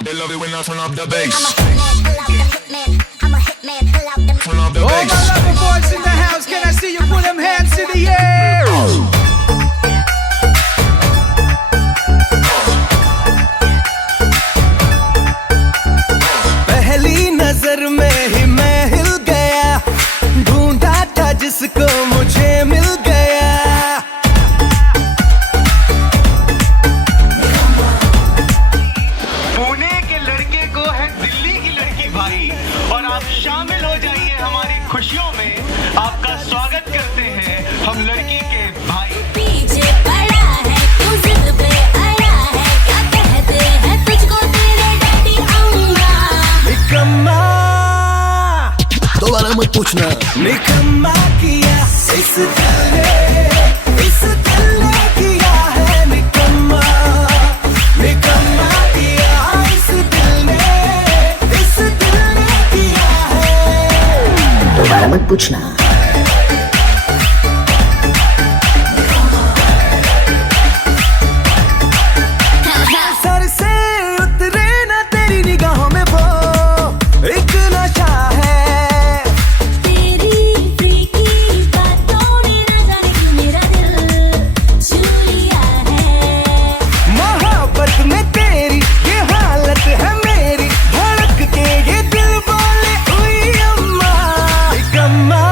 They love it when I turn up the bass. I'm a hitman, pull out them. Turn up the All my bass. lover boys in the house, can I see you put them hands in the air? पहली नजर में ही मैं हिल गया, ढूंढा था जिसको मुझे मिल गया। पुणे के लड़के को है दिल्ली की लड़की भाई, और आप शामिल हो जाइए हमारी खुशियों में। आपका स्वागत करते हैं हम लड़की के भाई। पीछे पड़ा है क्यों जिद पे आया है, क्या कहते हैं तुझको तेरे डैडी अम्मा। निकम्मा दोबारा मत पूछना। निकम्मा किया इस दिल ने किया है निकम्मा, निकम्मा किया इस दिल ने किया है। दोबारा मत पूछना। सर से उतरे ना तेरी निगाहों में वो एक नशा है। तेरी फ्रीकी बातों ने न जाने मेरा दिल छू लिया है। मोहब्बत में तेरी ये हालत है मेरी, धड़क के ये दिल बोले उई अम्मा। निकम्मा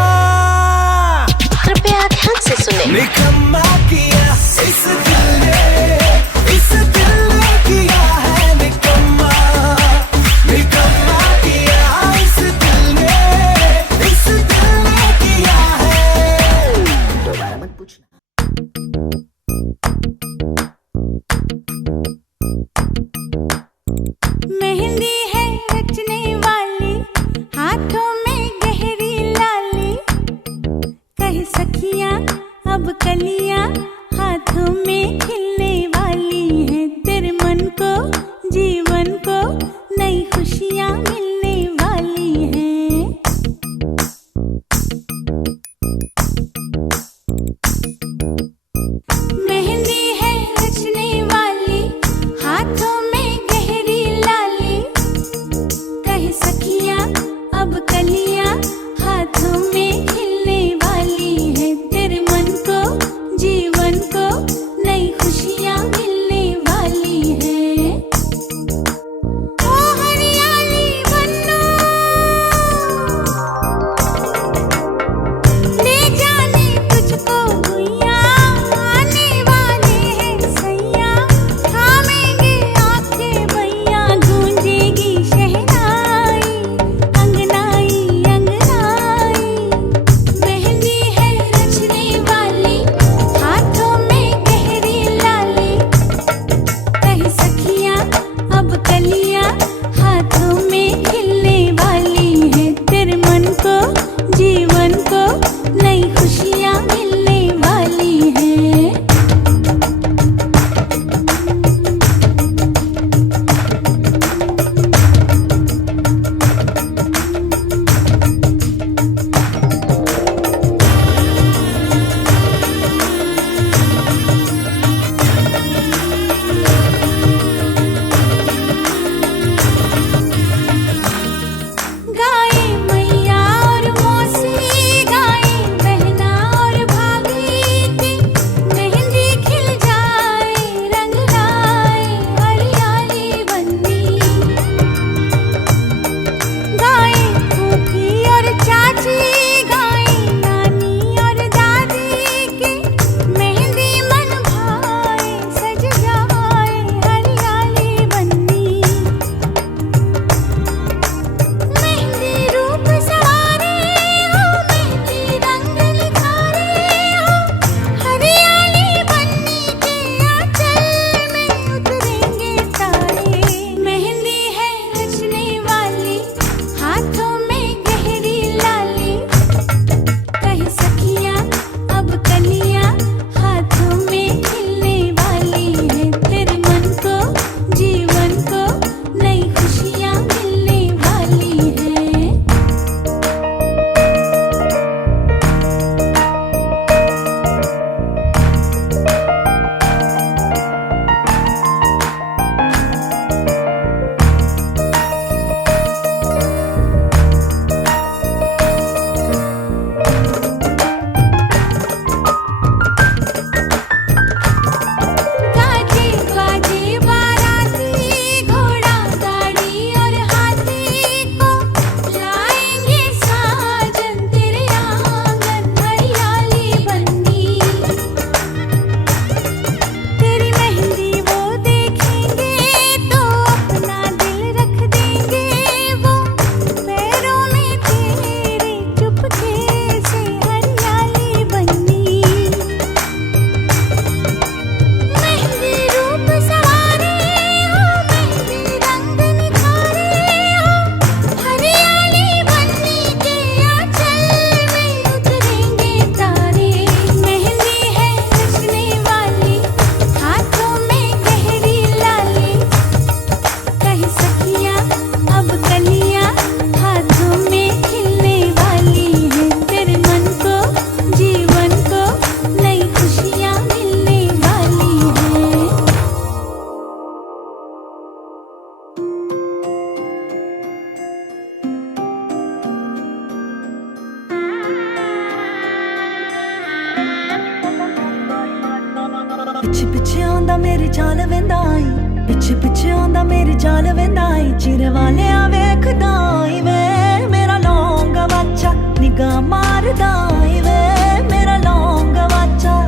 ਪਿੱਛੇ ਪਿੱਛੇ ਆਉਂਦਾ ਮੇਰੀ ਚਾਲ ਵੰਦਾ ਈ ਪਿੱਛੇ ਪਿੱਛੇ ਆਉਂਦਾ ਮੇਰੀ ਚਾਲ ਵੰਦਾ ਈ ਚਿਰ ਵਾਲਿਆਂ ਵੇਖਦਾ ਈ ਵੇ ਮੇਰਾ ਲੌਂਗਾ ਵਾਚਾ ਨਿਗਾਹ ਮਾਰਦਾ ਈ ਵੇ ਮੇਰਾ ਲੌਂਗਾ ਵਾਚਾ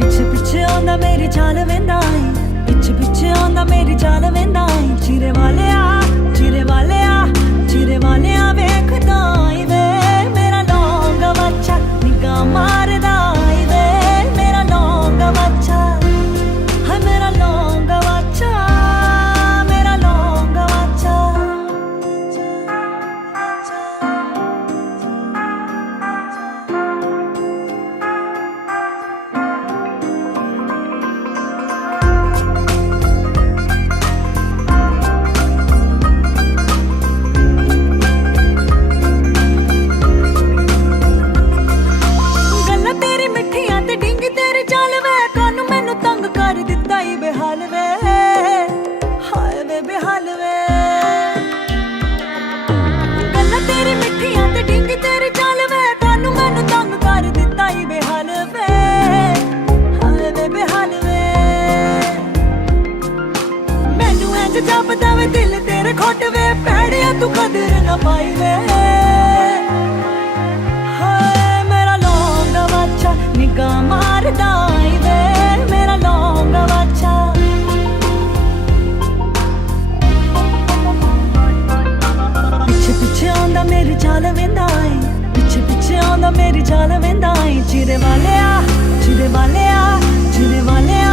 ਪਿੱਛੇ ਪਿੱਛੇ ਆਉਂਦਾ ਮੇਰੀ ਚਾਲ ਵੰਦਾ ਈ ਪਿੱਛੇ ਪਿੱਛੇ ਆਉਂਦਾ ਮੇਰੀ ਚਾਲ ਵੰਦਾ ਈ ਚਿਰ ਵਾਲਿਆਂ ਵੇਖਦਾ ਈ ਵੇ ਮੇਰਾ ਲੌਂਗਾ ਵਾਚਾ ਨਿਗਾਹ ਮਾਰਦਾ ਈ ਵੇ ਮੇਰਾ ਲੌਂਗਾ ਵਾਚਾ ਹਾਏ ਮੇਰਾ ਲੌਂਗਾ ਵਾਚਾ ਮੇਰਾ ਲੌਂਗਾ ਵਾਚਾ ਗੱਲਾਂ ਤੇਰੀ ਮਿੱਠੀਆਂ ਤੇ ਡਿੰਗ ਤੇਰੀ ਚਾਲ ਵੇ ਕਾਨੂੰ ਮੈਨੂੰ ਤੰਗ ਕਰ ਦਿੱਤਾ ਈ ਬੇਹਾਲ ਵੇ ਹਾਏ ਵੇ ਬੇਹਾਲ ਵੇ ਗੱਲਾਂ ਤੇਰੀ ਮਿੱਠੀਆਂ ਤੇ ਡਿੰਗ ਤੇਰੀ ਚਾਲ ਵੇ ਕਾਨੂੰ ਮੈਨੂੰ ਤੰਗ ਕਰ ਦਿੱਤਾ ਈ ਬੇਹਾਲ ਵੇ ਹਾਏ ਵੇ ਬੇਹਾਲ ਵੇ ਮੈਨੂੰ ਇੰਜ ਜਾਪਦਾ ਵੇ ਦਿਲ ਤੇਰੇ ਖੋਟ ਵੇ ਭੈੜਿਆ ਤੂੰ ਕਦਰ ਨਾ ਪਾਈ ਵੇ ਹਾਏ ਮੇਰਾ ਲੌਂਗਾ ਵਾਚਾ ਨਿਗਾਹ ਮਾਰਦਾ ਈ ਵੇ ਮੇਰਾ ਲੌਂਗਾ ਵਾਚਾ ਪਿੱਛੇ ਪਿੱਛੇ ਆਉਂਦਾ ਮੇਰੀ ਚਾਲ ਵੰਦਾ ਈ ਪਿੱਛੇ ਪਿੱਛੇ ਆਉਂਦਾ ਮੇਰੀ ਚਾਲ ਵੰਦਾ ਈ ਚਿਰੇ ਵਾਲਿਆ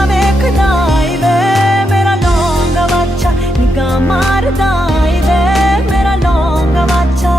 ਵੇਖਦਾ ਈ ਵੇ ਮੇਰਾ ਲੌਂਗਾ ਵਾਚਾ ਨਿਗਾਹ ਮਾਰਦਾ ਈ ਵੇ ਮੇਰਾ ਲੌਂਗਾ ਵਾਚਾ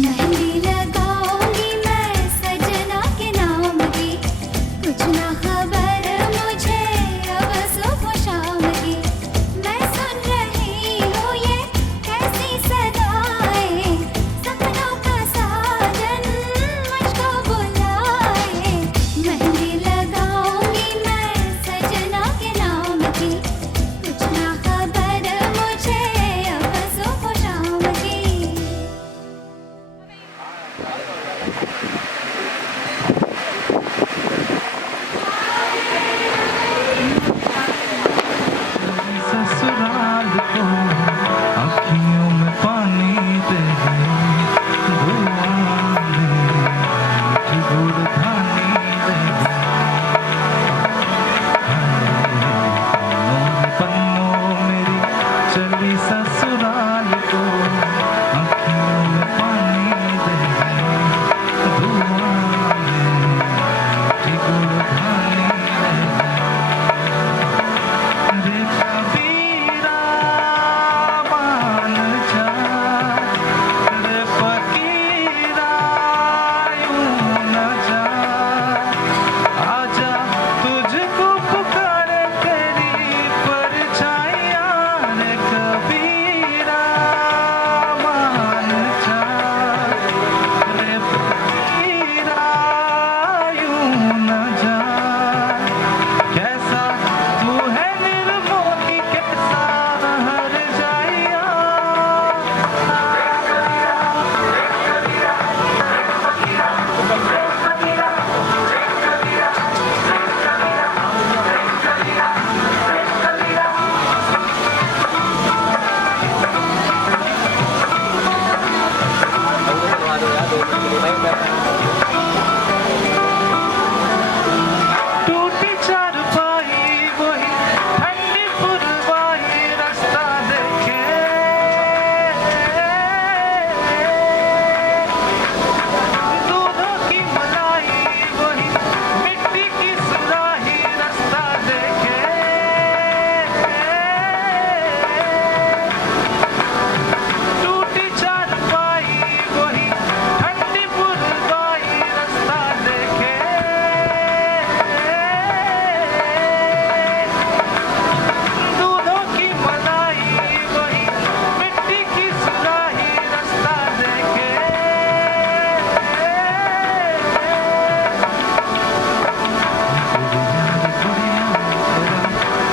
मेहंदी लगाऊंगी मैं सजना के नाम की, कुछ ना खबर मुझे अब सुबह शाम की। मैं सुन रही हूँ ये कैसी सदाएं, सपनों का साजन मुझको बुलाए। मेहंदी लगाऊंगी मैं सजना के नाम की, कुछ ना खबर मुझे अब सुबह शाम की। ससुराल को अखियों में पानी दे दुआ में गुड़ धानी दे पन्नों मेरी चली ससुराल को अखियों में पानी दे दुआ में गुड़ धानी दे। रे कबीरा मान जा, रे फकीरा यूं न जा, आजा तुझको पुकारे तेरी परछाइयाँ। रे कबीरा मान जा, रे फकीरा यूं न जा, कैसा तू है निर्मोही कैसा हर जाइया। टूटी चारपाई वही ठंडी पुरवाई रास्ता देखे, दूधों की मलाई वही मिट्टी की सुराही रास्ता देखे। टूटी चारपाई वही ठंडी पुरवाई रास्ता देखे, दूधों की मलाई वही मिट्टी की सुराही रास्ता देखे।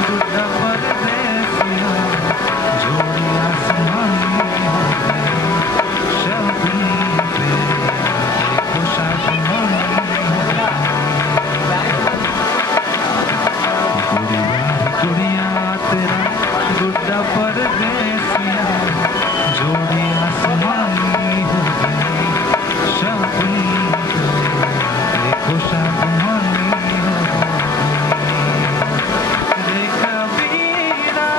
गुड्डा परदेसिया जोड़ी आसमानी हो गई, शगुन पे खुश आसमानी हो गई। गुड़िया तेरा गुड्डा परदेसिया जोड़ी आसमानी हो गई, शगुन पे खुश आसमानी हो गई। रे कबीरा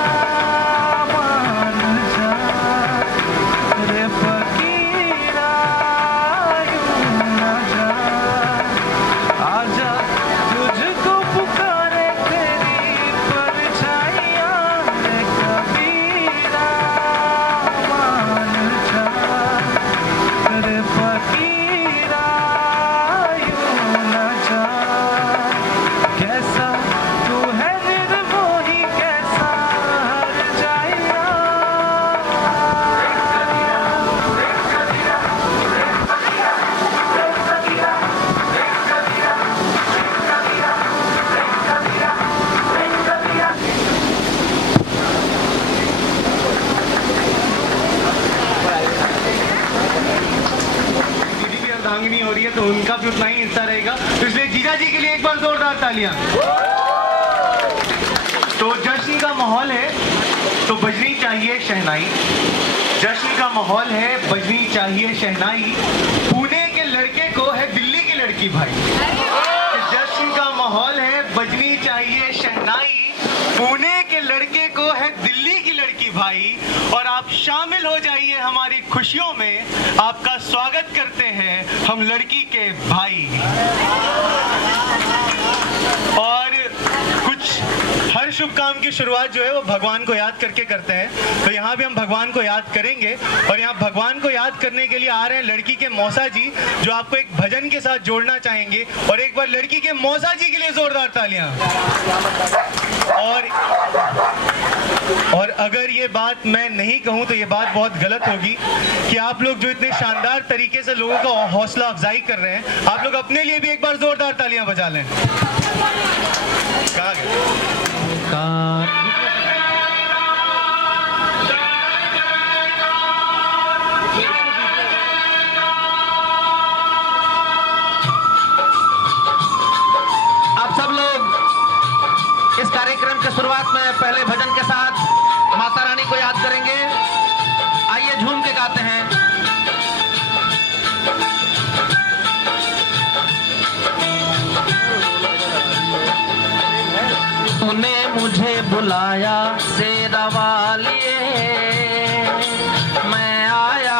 मान जा, रे फकीरा यूं न जा, आजा तुझको पुकारे तेरी परछाइयाँ। रे कबीरा मान जा, रे फकीरा यूं न जा, कैसा तू है निर्मोही कैसा हर जाइया। दीदी भी अर्धांगिनी हो रही है तो उनका भी उतना ही हिस्सा रहेगा, तो इसलिए जीजा जी के लिए एक बार जोरदार तालियां। तो जश्न का माहौल है तो बजनी चाहिए शहनाई, जश्न का माहौल है बजनी चाहिए शहनाई। पुणे के लड़के को है दिल्ली की लड़की भाई, जश्न का माहौल है बजनी चाहिए शहनाई। पुणे के लड़के को है दिल्ली की लड़की भाई, और आप शामिल हो जाइए हमारी खुशियों में। आपका स्वागत करते हैं हम लड़की के भाई। और कुछ हर्ष शुभ काम की शुरुआत जो है वो भगवान को याद करके करते हैं। तो यहाँ भी हम भगवान को याद करेंगे और यहाँ भगवान को याद करने के लिए आ रहे हैं लड़की के मौसा जी, जो आपको एक भजन के साथ जोड़ना चाहेंगे। और एक बार लड़की के मौसा जी के लिए जोरदार तालियां। और अगर ये बात मैं नहीं कहूँ तो ये बात बहुत गलत होगी कि आप लोग जो इतने शानदार तरीके से लोगों का हौसला अफजाई कर रहे हैं, आप लोग अपने लिए भी एक बार जोरदार तालियां बजा लें। कहाँ गए? आप सब लोग इस कार्यक्रम के शुरुआत में पहले भजन के साथ माता रानी को याद करेंगे। आइए झूम के गाते हैं। तूने मुझे बुलाया शेरा वालिए, मैं आया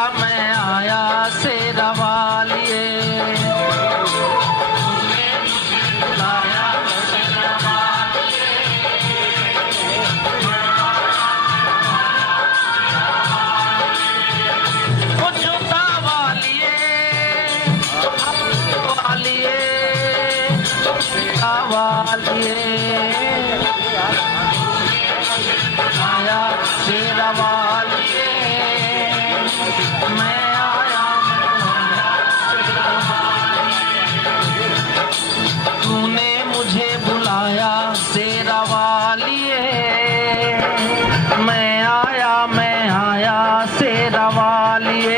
शेरा वालिए। आया शेरा वालिए, मैं आया तूने मुझे बुलाया शेरा वालिए, मैं आया शेरा वालिए।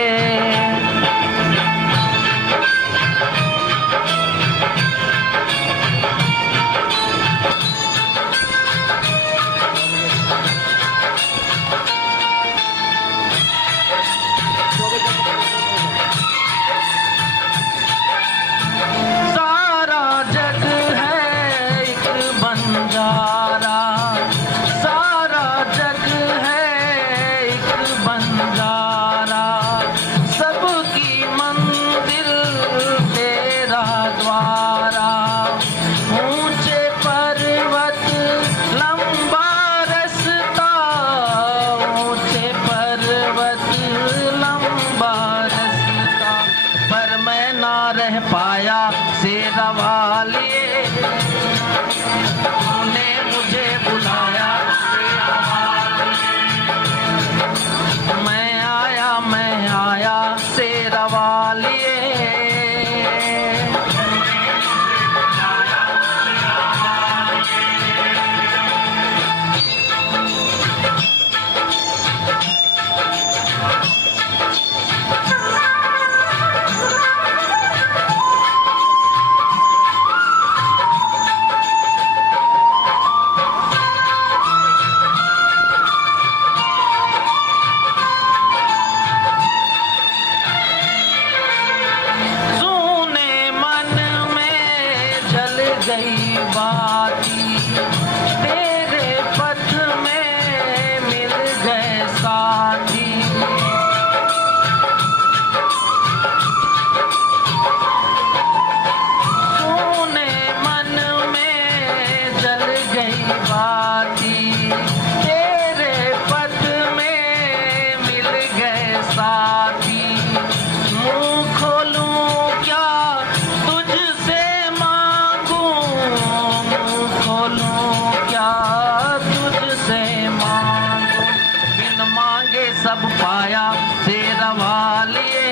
सब पाया शेरा वालिए,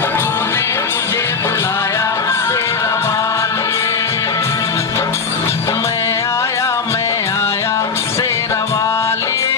तूने मुझे बुलाया शेरा वालिए, मैं आया शेरा वालिए।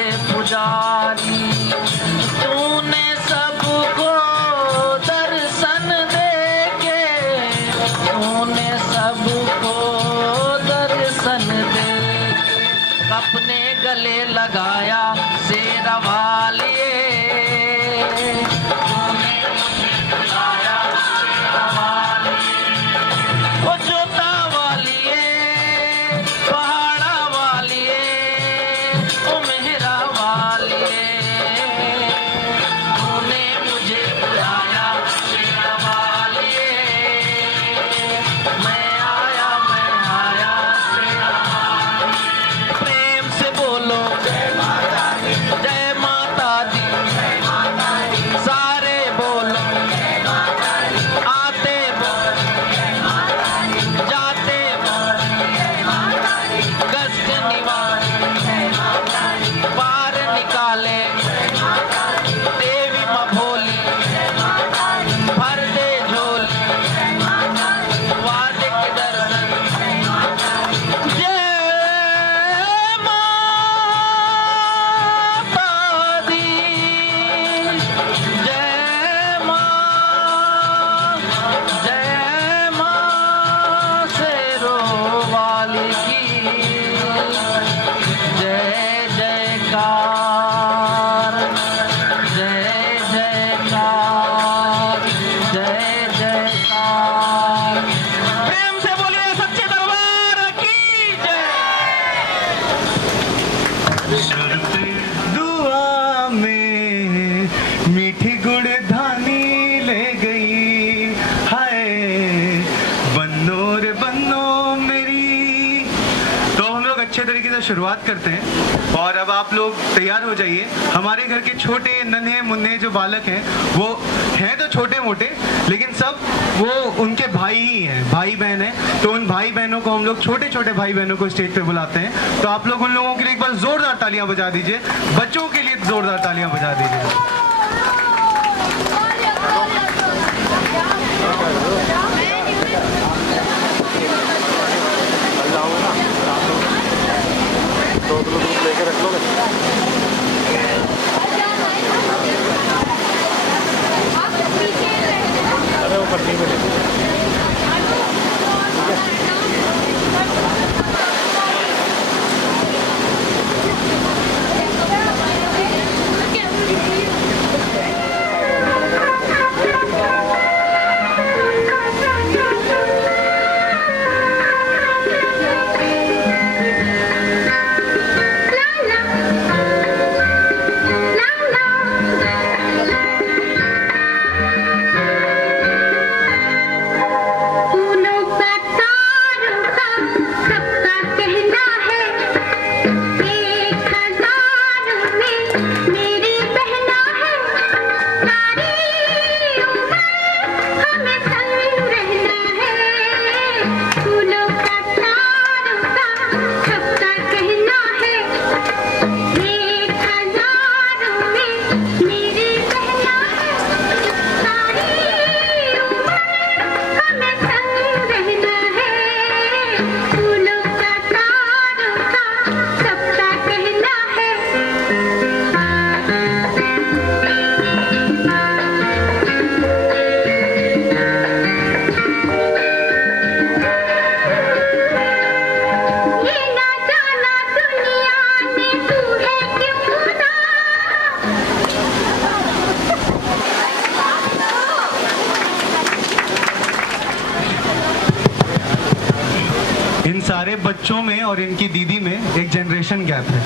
रे पुजारी, तूने सबको दर्शन देके, तूने सबको दर्शन दे अपने गले लगाया शेरा वालिए, तूने मुझे बुलाया शेरा वालिए, ओ जोता वालिए, पहाड़ा वालिए, ओ मेहरा वालिए, तूने मुझे बुलाया शेरा वालिए, मैं आया शेरा वालिए। प्रेम से बोलो जय माता दी, जय माता दी, सारे बोलो जय माता दी, आते बोलो जाते गज के निवार पार निकाले देवी माँ भोली, भर दे झोली वादे के दर्शन। जय माता दी, जय माँ शेरो वाली की जय जयकार, जय जयकार, जय जयकार। प्रेम से बोलिए सच्चे दरबार की जय। दुआ में मीठी गुड़ धानी ले गई, हाय बन्नो रे बन्नो मेरी। तो हम लोग अच्छे तरीके से शुरुआत करते हैं और अब आप लोग तैयार हो जाइए। हमारे घर के छोटे नन्हे मुन्ने जो बालक हैं वो हैं तो छोटे मोटे, लेकिन सब वो उनके भाई ही हैं, भाई बहन हैं। तो उन भाई बहनों को हम लोग छोटे छोटे भाई बहनों को स्टेज पे बुलाते हैं। तो आप लोग उन लोगों के लिए एक बार जोरदार तालियां बजा दीजिए, बच्चों के लिए जोरदार तालियां बजा दीजिए। सारे बच्चों में और इनकी दीदी में एक जनरेशन गैप है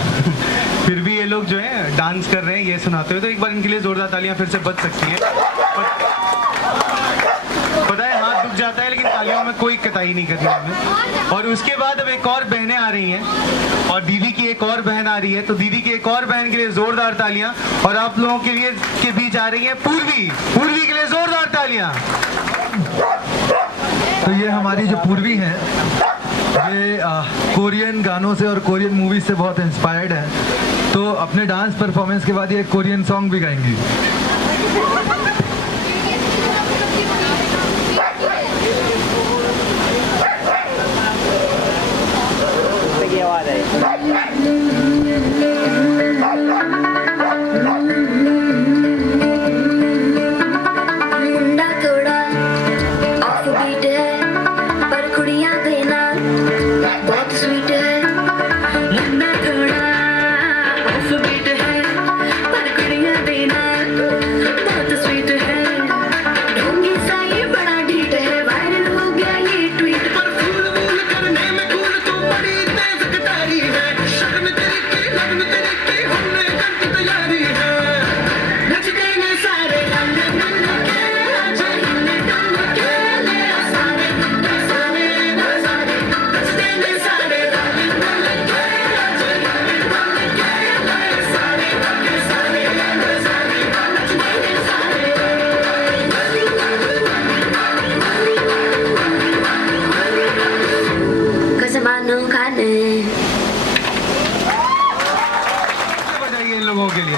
फिर भी ये लोग जो है डांस कर रहे हैं, ये सुनाते हुए। तो एक बार इनके लिए जोरदार तालियां फिर से बज सकती हैं। पता है हाथ दुख जाता है लेकिन तालियों में कोई कताई नहीं करनी हमें। और उसके बाद अब एक और बहनें आ रही हैं और दीदी की एक और बहन आ रही है, तो दीदी की एक और बहन के लिए जोरदार तालियां। और आप लोगों के लिए के बीच आ रही है पूर्वी, पूर्वी के लिए जोरदार तालियां। तो ये हमारी जो पूर्वी हैं ये कोरियन गानों से और कोरियन मूवी से बहुत इंस्पायर्ड है, तो अपने डांस परफॉर्मेंस के बाद ये कोरियन सॉन्ग भी गाएंगी। की आवाज है। लोगों के लिए,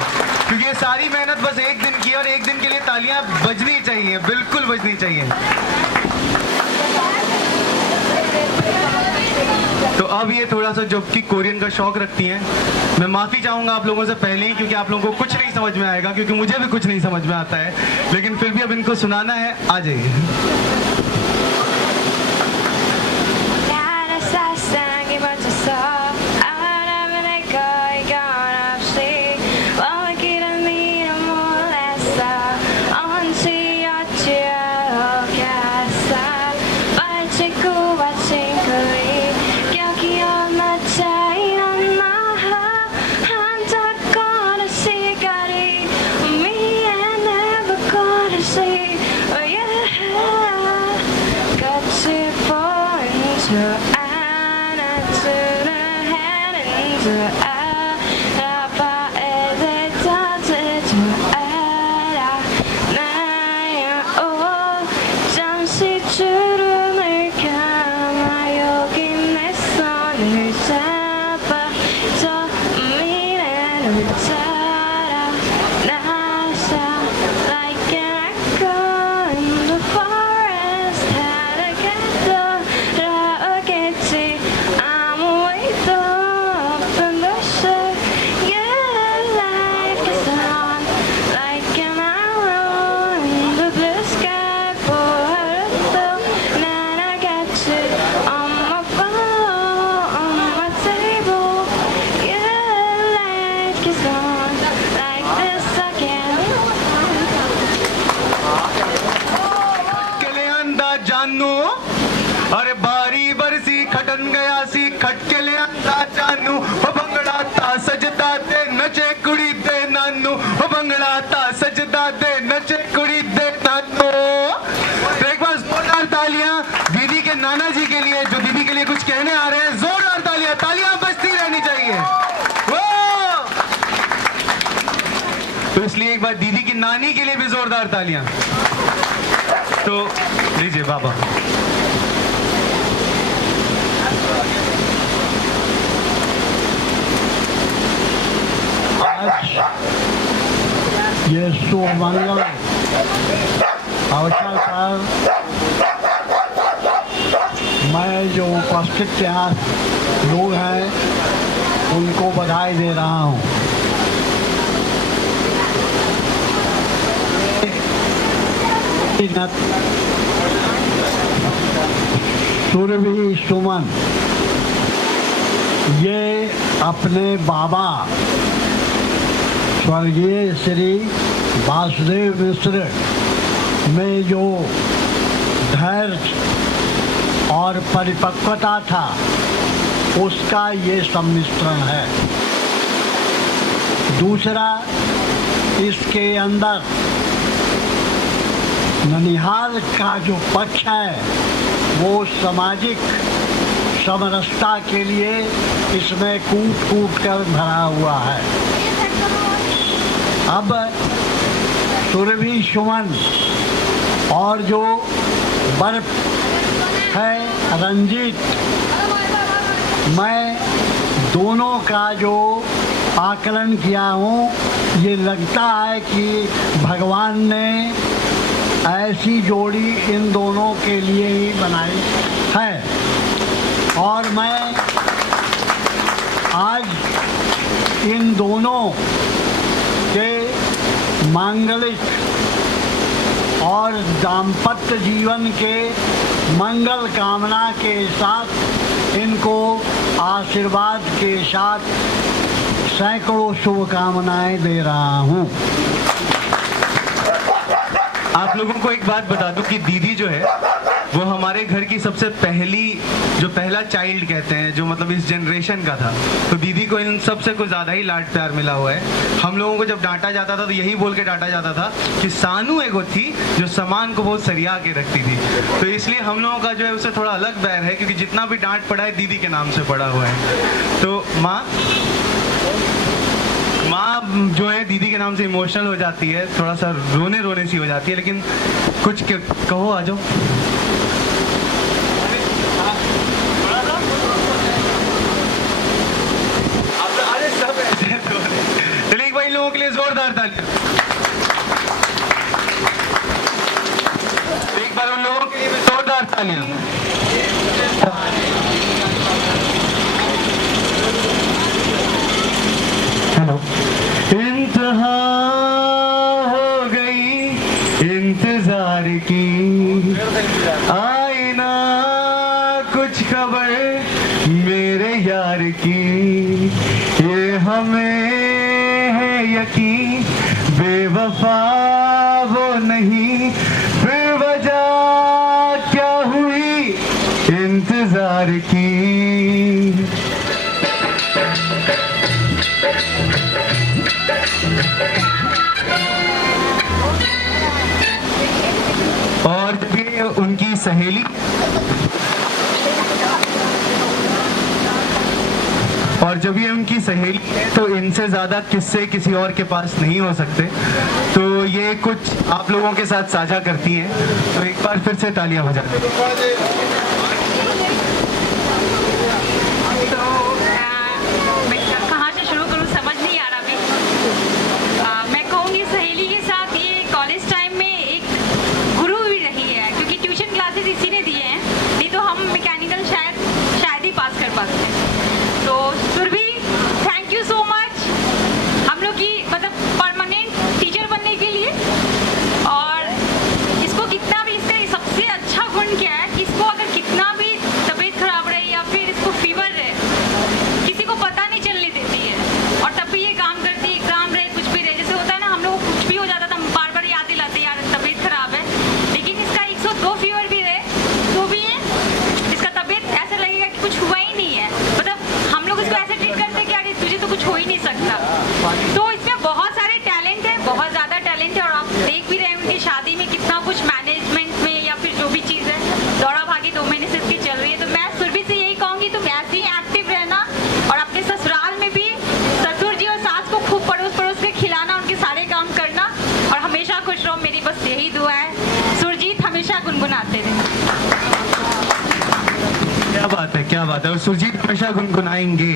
क्योंकि ये सारी मेहनत बस एक दिन की है और एक दिन के लिए तालियां बजनी चाहिए, बिल्कुल बजनी चाहिए। तो अब ये थोड़ा सा जो कि कोरियन का शौक रखती हैं, मैं माफ़ी चाहूँगा आप लोगों से पहले ही, क्योंकि आप लोगों को कुछ नहीं समझ में आएगा, क्योंकि मुझे भी कुछ नहीं समझ में आता है, लेकिन फिर भी अब इनको सुनाना है। आ जाइए। 세상이 멈췄어 알아보면 내 거의 건없이 먼길은 미련 몰랐어 언제 어찌하겠어 발치고 받친 거리 기억이 얼마 차이 났나 한적거는 시간이 Me and never gonna see oh yeah 같이 보인 줄 잠시 주름을 감아 여기 내 손을 잡아 저 미래를 따라 나서 like an echo in the forest 다르게 돌아오겠지 아무 weight up in the shade yeah life goes on like an arrow in the blue sky 보여도 난 I got you on my phone on my table yeah life goes on like this again खटके ले अंदा जानू अरे बारी बरसी खटन गया सी खटके ले अंदा जानू हो भंगड़ा ता सजदा दे नचे कुड़ी दे नानू हो भंगड़ा ता सजदा दे नचे कुड़ी दे नानू। तो एक बार जोरदार तालियां दीदी के नाना जी के लिए, जो दीदी के लिए कुछ कहने आ रहे हैं। जोरदार तालियां, तालियां बजती रहनी चाहिए। वो तो इसलिए एक बार दीदी की नानी के लिए भी जोरदार तालियां। तो लीजिए बाबा। ये सुमंगल अवसर पर मैं जो उपस्थित यहाँ लोग हैं उनको बधाई दे रहा हूँ। सुरभि सुमन ये अपने बाबा स्वर्गीय श्री वासुदेव मिश्र में जो धैर्य और परिपक्वता था उसका ये सम्मिश्रण है। दूसरा, इसके अंदर ननिहाल का जो पक्ष है वो सामाजिक समरसता के लिए इसमें कूट कूट कर भरा हुआ है। अब सुरभि सुमन और जो बर्फ है रंजीत, मैं दोनों का जो आकलन किया हूँ ये लगता है कि भगवान ने ऐसी जोड़ी इन दोनों के लिए ही बनाई है। और मैं आज इन दोनों के मांगलिक और दाम्पत्य जीवन के मंगल कामना के साथ इनको आशीर्वाद के साथ सैकड़ों शुभकामनाएं दे रहा हूँ। आप लोगों को एक बात बता दूं कि दीदी जो है वो हमारे घर की सबसे पहला चाइल्ड कहते हैं, जो मतलब इस जनरेशन का था। तो दीदी को इन सबसे कुछ ज़्यादा ही लाड प्यार मिला हुआ है। हम लोगों को जब डांटा जाता था तो यही बोल के डांटा जाता था कि सानू एगो थी जो सामान को बहुत सरिया के रखती थी। तो इसलिए हम लोगों का जो है उससे थोड़ा अलग बैर है, क्योंकि जितना भी डांट पड़ा है दीदी के नाम से पड़ा हुआ है। तो माँ जो है दीदी के नाम से इमोशनल हो जाती है, थोड़ा सा रोने रोने सी हो जाती है, लेकिन कुछ कहो, आ जाओ। चलिए एक बार इन लोगों के लिए जोरदार तालियां। एक बार उन लोगों के लिए भी जोरदार तालियां। हेलो। इंतहा हो गई इंतजार की, आई ना कुछ खबर मेरे यार की, ये हमें है यकीन बेवफा वो नहीं, फिर वजह क्या हुई इंतजार की। और भी उनकी सहेली और जब ये उनकी सहेली है तो इनसे ज़्यादा किस्से किसी और के पास नहीं हो सकते, तो ये कुछ आप लोगों के साथ साझा करती हैं, तो एक बार फिर से तालियां बजा दें। मैं कहाँ से शुरू करूँ समझ नहीं आ रहा अभी। मैं कहूँगी सहेली के साथ ये कॉलेज टाइम में एक गुरु भी रही है, क्योंकि ट्यूशन क्लासेस इसी ने दिए हैं, नहीं तो हम मैकेनिकल शायद ही पास कर पाते। तो Surabhi, thank you so much हम लोग की मतलब परमानेंट टीचर बनने के लिए। और इसको कितना भी, इसका सबसे अच्छा गुण क्या है कि इसको अगर कितना भी तबीयत खराब रहे या फिर इसको फीवर रहे, किसी को पता नहीं चलने देती है और तब भी ये काम करती है। एग्जाम रहे कुछ भी रहे, जैसे होता है ना हम लोग को कुछ भी हो जाता था, बार बार याद दिलाते यार तबीयत खराब है, लेकिन इसका 102 फीवर भी रहे तो भी ये इसका तबीयत ऐसा लगेगा कि कुछ हुआ ही नहीं है। मतलब हम लोग इसको ऐसे ट्रीट करते हैं कि अरे तुझे तो कुछ हो ही नहीं सकता। तो इसमें बहुत सारे टैलेंट है, बहुत ज़्यादा टैलेंट है, और आप देख भी रहे हैं उनकी शादी में कितना कुछ मैनेजमेंट में या फिर जो भी चीज़ है दौड़ा भागी 2 महीने से इसकी चल रही है। तो मैं सुरभि से यही कहूँगी तुम ऐसे ही एक्टिव रहना और अपने ससुराल में भी ससुर जी और सास को खूब परोस परोस के खिलाना, उनके सारे काम करना और हमेशा खुश रहो। मेरी बस यही दुआ है। सुरजीत हमेशा गुनगुनाते रहे। क्या बात है, क्या बात है। और सुरजीत हमेशा गुनगुनाएंगे।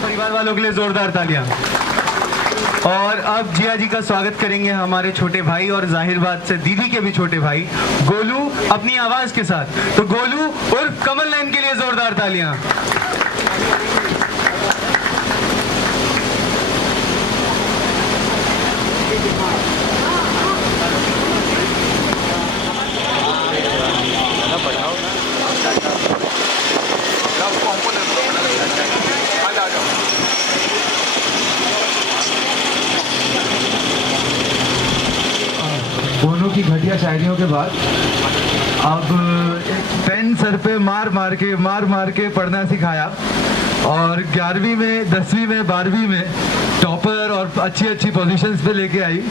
परिवार वालों के लिए जोरदार तालियां। और अब जिया जी का स्वागत करेंगे हमारे छोटे भाई और जाहिर बात से दीदी के भी छोटे भाई गोलू अपनी आवाज के साथ। तो गोलू उर्फ कमल नैन के लिए जोरदार तालियां। दोनों की घटिया शायरियों के बाद अब एक पेन सर पे मार मार के पढ़ना सिखाया और 11वीं में 10वीं में 12वीं में टॉपर और अच्छी पोजीशंस पे लेके आई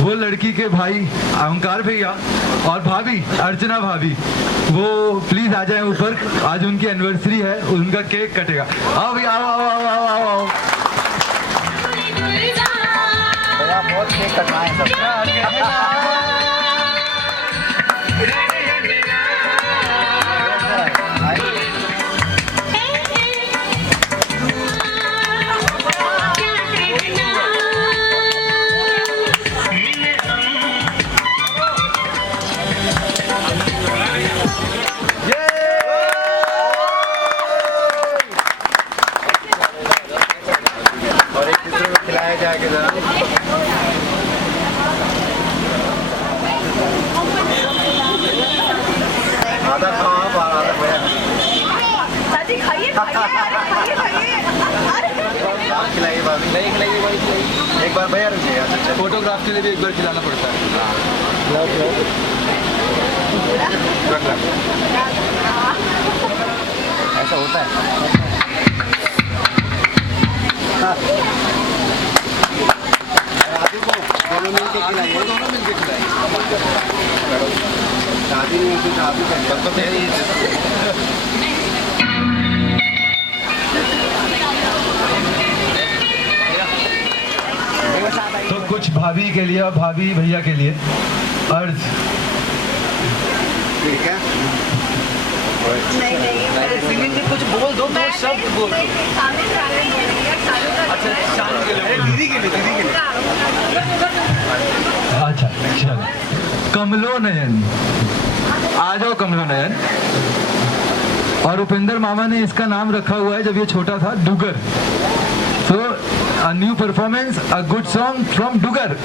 वो लड़की के भाई ओंकार भैया और भाभी अर्चना भाभी, वो प्लीज आ जाए ऊपर। आज उनकी एनिवर्सरी है, उनका केक कटेगा। आओ भैया, आओ आओ आओ आओ आओ। बहुत केक कटना है और एक दूसरे को खिलाया जाएगा जरा। आधा खाओ आप और आधा भैया खाइए खिलाइए भाभी, नहीं खिलाइए भाई, एक बार भैया रुकिए। अच्छा फोटोग्राफ के लिए भी एक बार खिलाना पड़ता है। ऐसा होता है। दोनों मिलके खिलाइए, शादी नहीं होती, शादी तो कुछ भाभी के लिए और भाभी भैया के लिए अर्ज। ठीक है, सिंगिंग में कुछ बोल दो, दो शब्द बोल दो। अच्छा शान के लिए, दीदी के लिए अच्छा चलो। कमलो नयन, आ जाओ कमलो नयन। और उपेंद्र मामा ने इसका नाम रखा हुआ है जब ये छोटा था, Dugar. So a new performance, a good song from Dugar.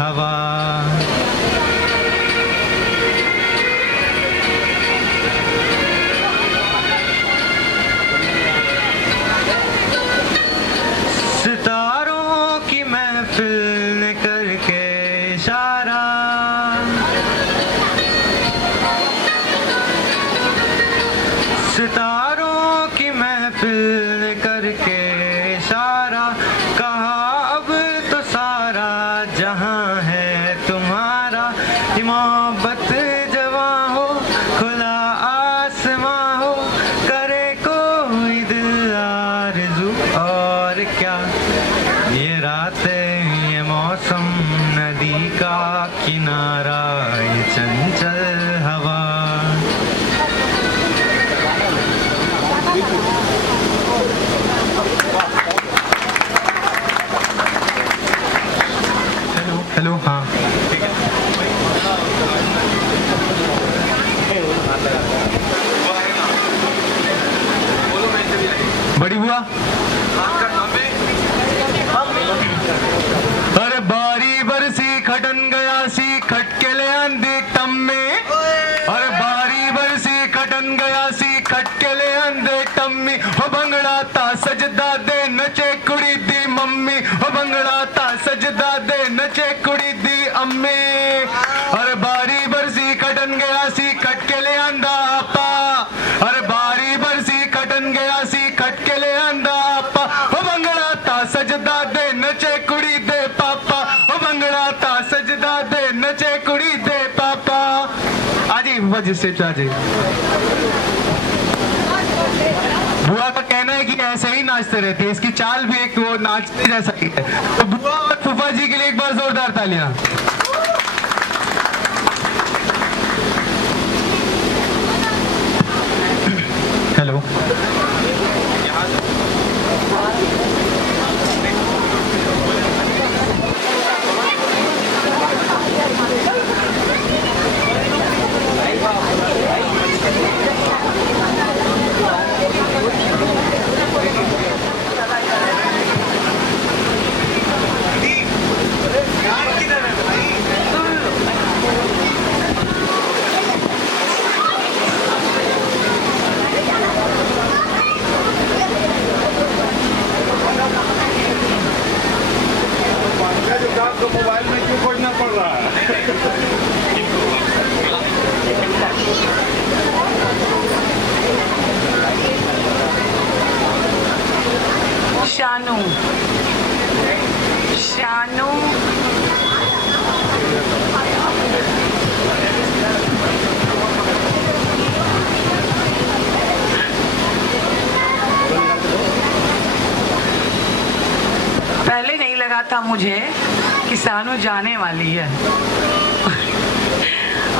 हवा। सितारों की महफिल ने करके इशारा, सितारों की महफिल ने करके इशारा, कहा अब तो सारा जहां है तुम्हारा। ये मोहब्बत जवां हो, खुला आसमां हो, करे कोई दिल आरज़ू और क्या। ये रातें, ये मौसम, नदी का किनारा, ये चंचल हवा। हेलो, हाँ ठीक है। बड़ी बुआ, अरे बारी बरसी खटन गया सी खटके ले आंदे टम में। अरे बारी बरसी खटन गया सी खटके ले आंदे टम्मी। हो भंगड़ा ता सजदा दे नचे कुड़ी दी मम्मी। हो भंगड़ा ता सजदा दे नचे कुड़ी दी अम्मी। अरे बारी बरसी खटन गया सी खटके ले आंदा आपा। अरे बारी बरसी खटन गया सी खटके ले आंदा आपा। हो भंगड़ा ता सजदा दे नचे कुड़ी दे पापा। हो भंगड़ा ता सजदा दे नचे कुड़ी दे पापा। आजी वजह से चाची बुआ का कहना है कि ऐसे ही नाचते रहती है, इसकी चाल भी एक वो नाचते जैसा ही है। तो बुआ और फूफा जी के लिए एक बार जोरदार तालियां। हेलो, तो मोबाइल में क्यों खोजना पड़ रहा है? शानू, शानू पहले नहीं लगा था मुझे कि शानू जाने वाली है।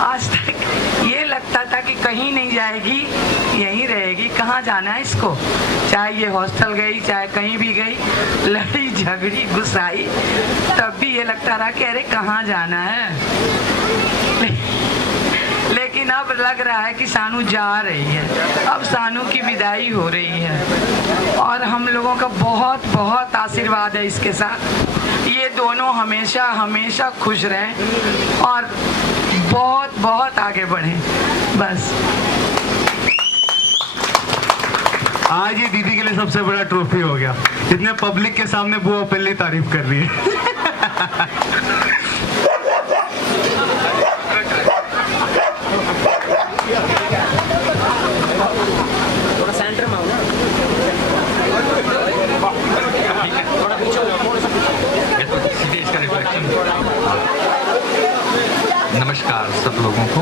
आज तक ये लगता था कि कहीं नहीं जाएगी, यहीं रहेगी। कहाँ जाना है इसको, चाहे ये हॉस्टल गई चाहे कहीं भी गई, लड़ी झगड़ी गुस्साई, तब भी ये लगता रहा कि अरे कहाँ जाना है। लेकिन अब लग रहा है कि शानू जा रही है, अब शानू की विदाई हो रही है और हम लोगों का बहुत बहुत आशीर्वाद है इसके साथ। ये दोनों हमेशा हमेशा खुश रहें और बहुत बहुत आगे बढ़ें। बस आज ये दीदी के लिए सबसे बड़ा ट्रॉफी हो गया। इतने पब्लिक के सामने बुआ पहले तारीफ कर रही है। थोड़ा सेंटर में आओ ना, थोड़ा पीछे सीधे इसका रिफ्लेक्शन। नमस्कार सब लोगों को।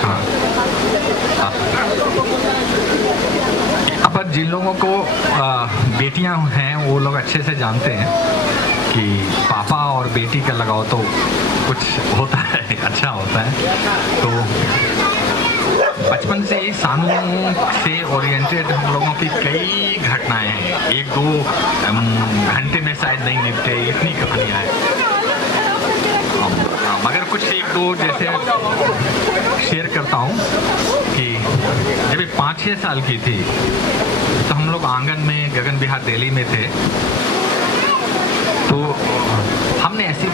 हाँ, यहाँ पर जिन लोगों को बेटियां हैं वो लोग अच्छे से जानते हैं कि पापा और बेटी का लगाव तो कुछ होता है, अच्छा होता है। तो बचपन से ही शानू से ओरिएंटेड हम लोगों की कई घटनाएं हैं, एक दो घंटे में शायद नहीं निपटे, इतनी कहानियाँ हैं। मगर कुछ एक दो जैसे शेयर करता हूँ कि जब 5-6 साल की थी तो हम लोग आंगन में गगन बिहार दिल्ली में थे।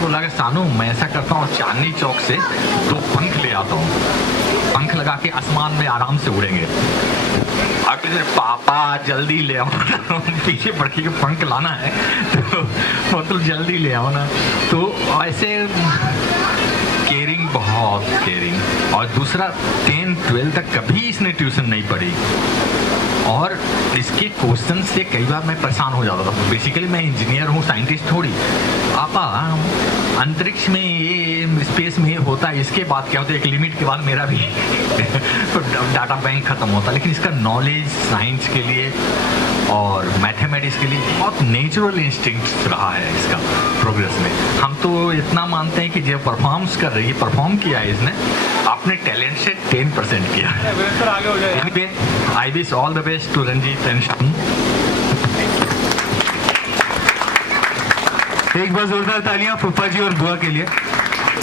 बोला कि सानू मैं ऐसा करता हूँ, चांदनी चौक से 2 पंख ले आता हूँ, पंख लगा के आसमान में आराम से उड़ेंगे। अगले दिन पापा जल्दी ले आओ पीछे पड़ के पंख लाना है तो मतलब जल्दी ले आओ ना। तो ऐसे केयरिंग, बहुत केयरिंग। और दूसरा 10-12 तक कभी इसने ट्यूशन नहीं पढ़ी और इसके क्वेश्चन से कई बार मैं परेशान हो जाता था। बेसिकली मैं इंजीनियर हूँ, साइंटिस्ट थोड़ी। पापा अंतरिक्ष में ये स्पेस में ये होता है, इसके बाद क्या होता है, एक लिमिट के बाद मेरा भी तो डाटा बैंक खत्म होता है। लेकिन इसका नॉलेज साइंस के लिए और मैथमेटिक्स के लिए बहुत नेचुरल इंस्टिंक्ट रहा है इसका प्रोग्रेस में। हम तो इतना मानते हैं कि जो परफॉर्म्स कर रही है, परफॉर्म किया है इसने, अपने टैलेंट से 10% किया है। I wish all the best to Ranjeet and Shanu. एक बार जोरदार तालियां फूफा जी और बुआ के लिए।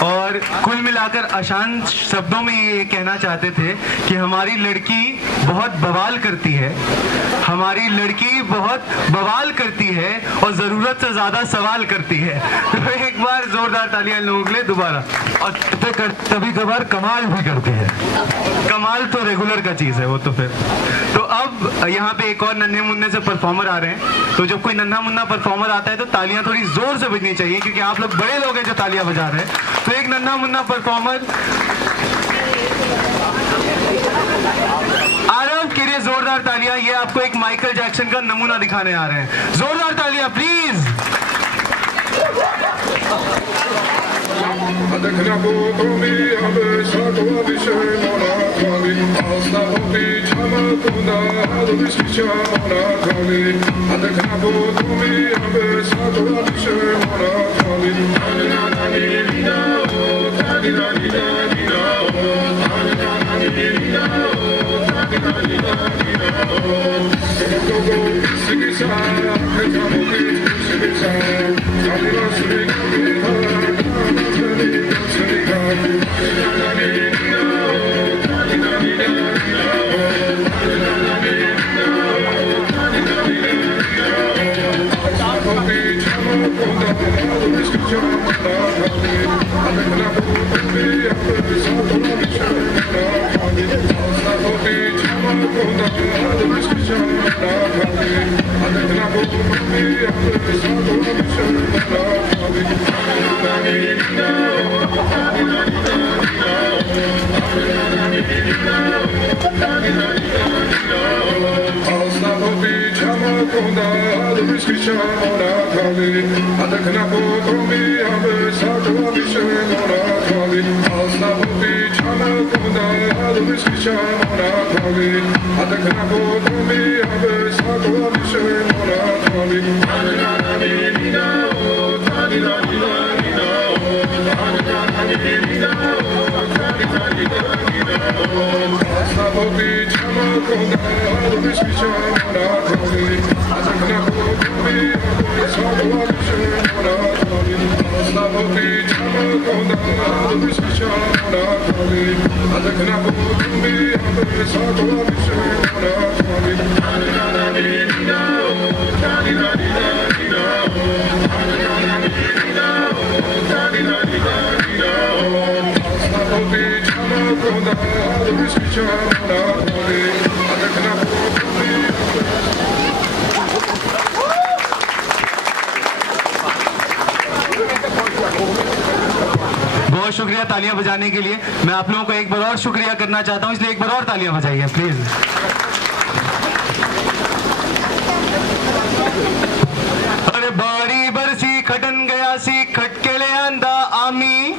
और कुल मिलाकर अशांत शब्दों में ये कहना चाहते थे कि हमारी लड़की बहुत बवाल करती है, हमारी लड़की बहुत बवाल करती है और ज़रूरत से ज़्यादा सवाल करती है। तो एक बार जोरदार तालियां लोगों के लिए दोबारा। और कभी कभार कमाल भी करती है। कमाल तो रेगुलर का चीज़ है वो तो फिर। तो अब यहाँ पे एक और नन्हे मुन्ने से परफॉर्मर आ रहे हैं। तो जब कोई नन्हा मुन्ना परफॉर्मर आता है तो तालियां थोड़ी जोर से बजनी चाहिए, क्योंकि आप लोग बड़े लोग हैं जो तालियां बजा रहे हैं। तो एक नन्हा मुन्ना परफॉर्मर आरव के लिए जोरदार तालियां। ये आपको एक माइकल जैक्सन का नमूना दिखाने आ रहे हैं। जोरदार तालियां प्लीज। बहुत शुक्रिया तालियां बजाने के लिए। मैं आप लोगों को एक बार और शुक्रिया करना चाहता हूं, इसलिए एक बार और तालियां बजाइए प्लीज। अरे बारी बरसी खटन गया सी खटके ले आंदा आमी,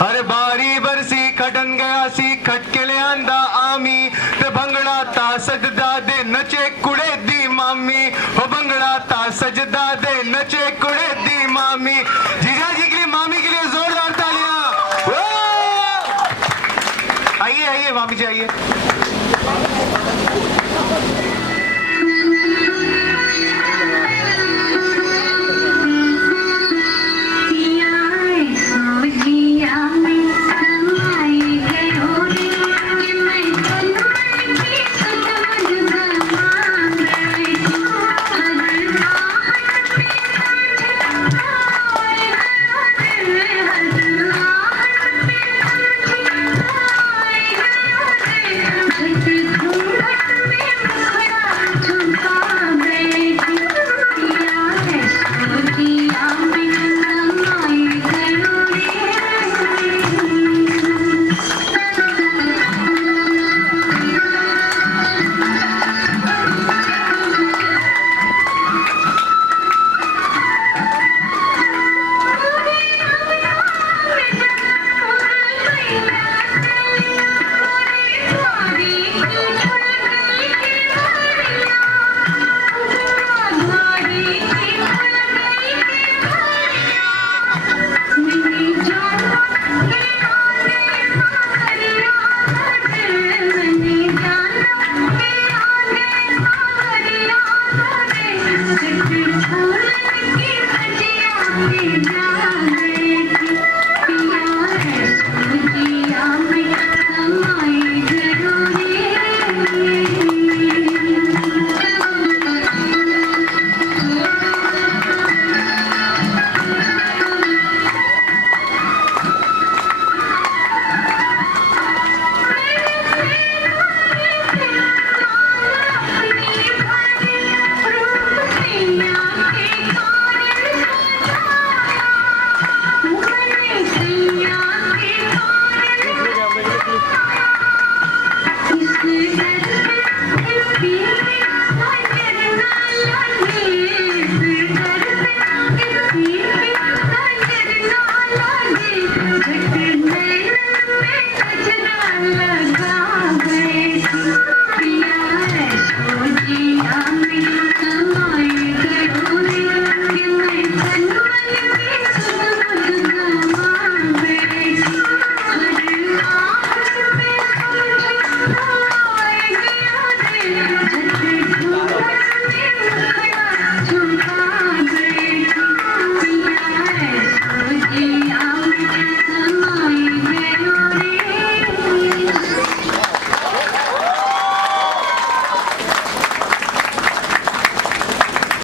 अरे बारी बरसी खटन गया सी खटके ले आंदा आमी, ते भंगड़ा ता सजदा दे नचे कुड़े दी मामी, हो भंगड़ा ता सजदा दे नचे कुड़े दी मामी। जीजा जी के लिए, मामी के लिए जोरदार तालियां। आइए आइए मामी जी आइए। जाती